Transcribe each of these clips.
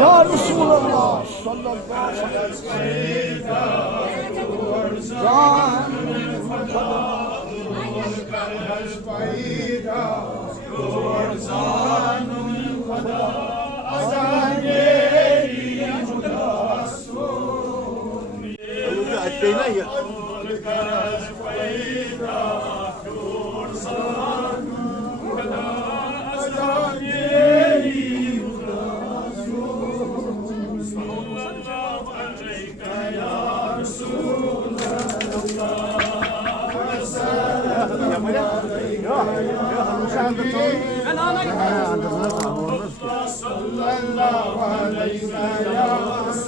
Ya Resulallah sallallahu aleyhi ve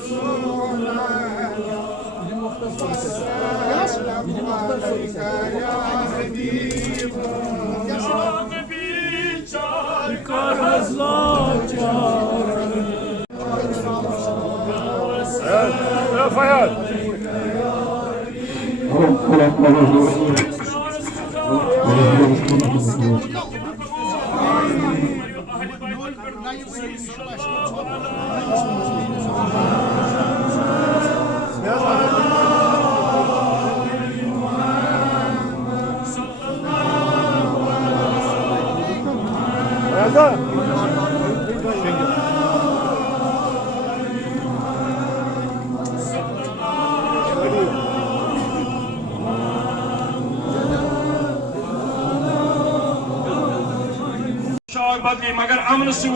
मगर अमन से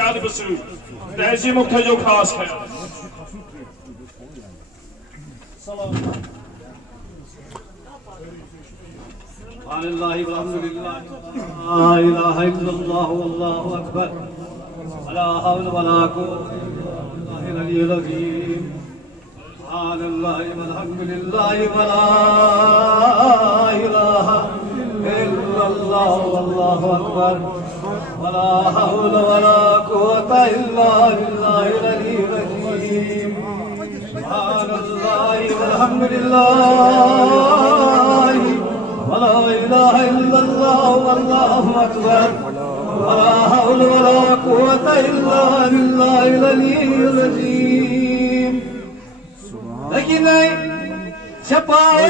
अदब सूद तहजीब थो खास ख्याल Alhamdulillah, alhamdulillah, la ilaha illallah, wallahu akbar, la hawla wa la quwwata illa billah. Subhanallah, walhamdulillah, wa la ilaha illallah, wallahu akbar, wa la hawla wa la quwwata illa billah. Subhanallah, walhamdulillah. ولا إله إلا الله والله أكبر ولا حول ولا قوة إلا بالله العلي العظيم لكن شفاعة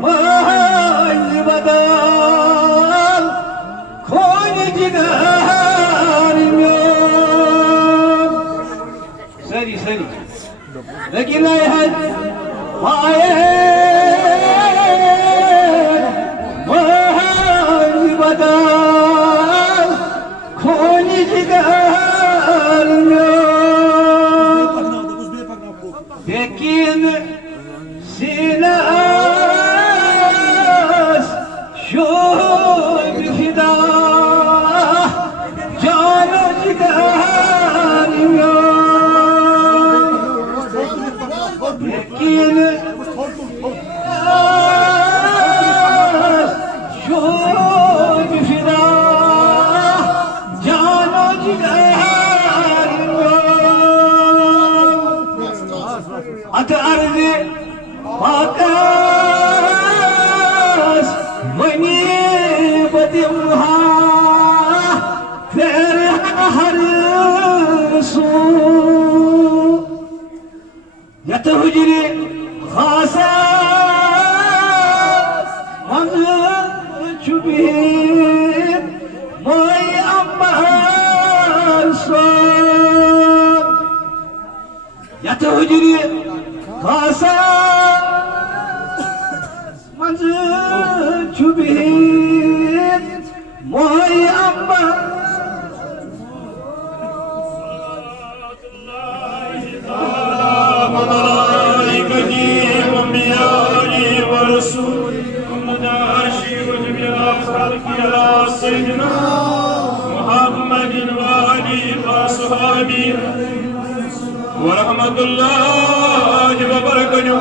ما بدل كون جدار سري سري لكن لا يهد وهاي بدل كون جدار لكن سلاس شوق فدا جان جدار لكن फिदा जानो जिगर अत अर्ज पाकस वनी बदिमहा फेर हर सू यत हुजरी खासा मंग चुबी मोई अम्बर सो यत हुजरी खासा मंग चुबी मोई अम्बर Warahmatullahi wabarakatuh.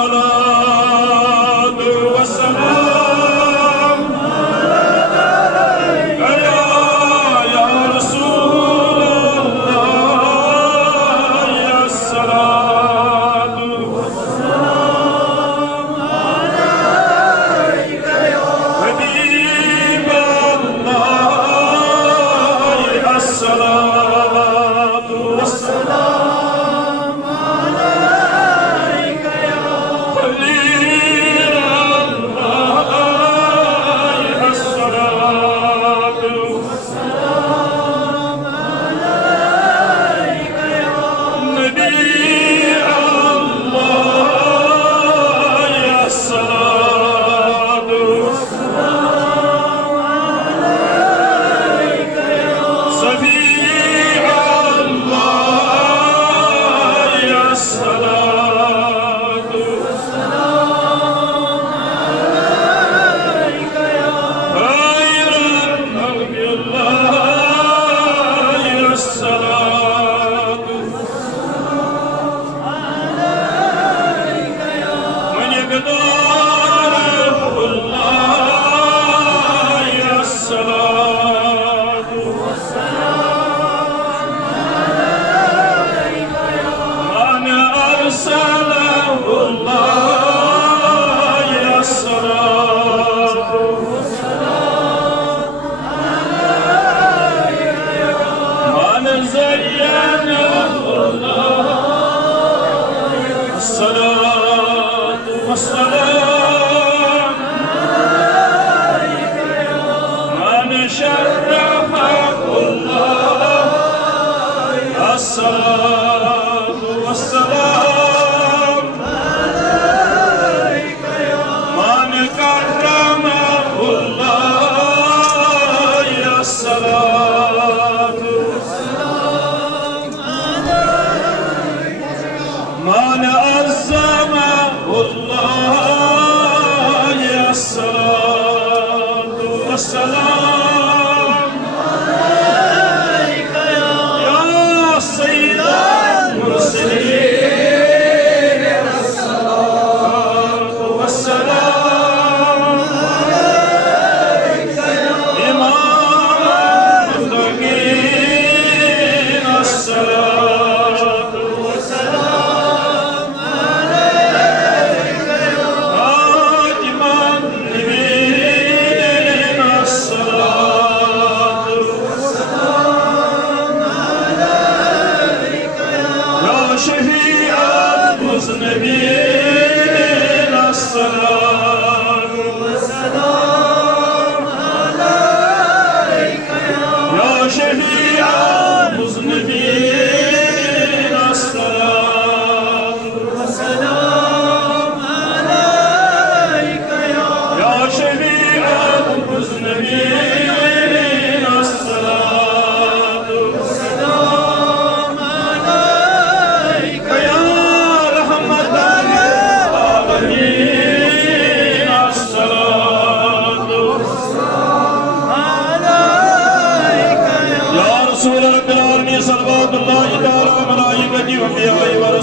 Assalatu wassalam ya Rasulullah ya salatu wassalam alaika ya Habiballah assalatu wassalam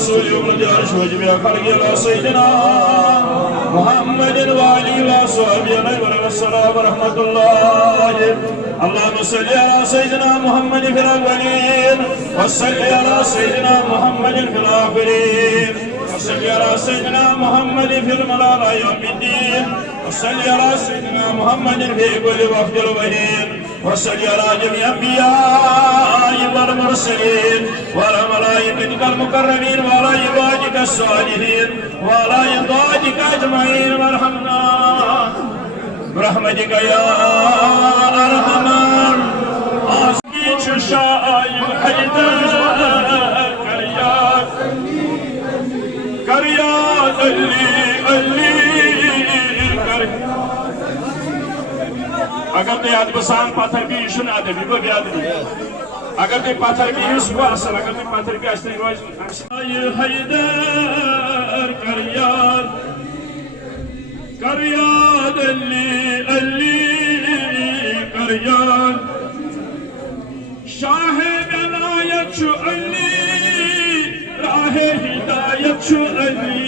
रसूल उम्मत अर्श वजब खल्क़ि सय्यिदना मुहम्मद व आलिहि व अस्हाबिहि व सल्लम व रहमतुल्लाह अल्लाहुम्मा सल्लि अला सय्यिदना मुहम्मद फिल अव्वलीन व सल्लि अला सय्यिदना मुहम्मद फिल आखिरीन व सल्लि अला सय्यिदना मुहम्मद फिल मलाला यौमिद्दीन व सल्लि अला सय्यिदना मुहम्मद फी कुल्ली वक़्तिन व हीन व सल्लि अला जमीइ अंबियाइ वल मुरसलीन व अला मलाइकतिकल मुकर्रमीन व अला इबादिका सालिहीन व अला इबादिका अजमईन वरहमना برحمتك يا أرحم الراحمين شايب حيدر كريات اللي अगर तो याद बसान पत्थर भी इशन आदे भी वो याद नहीं अगर तो पत्थर भी इस को असल अगर तो पत्थर भी असली रोज ये हैदर करियाद अली करियाद शाह विलायत अली राह हिदायत अली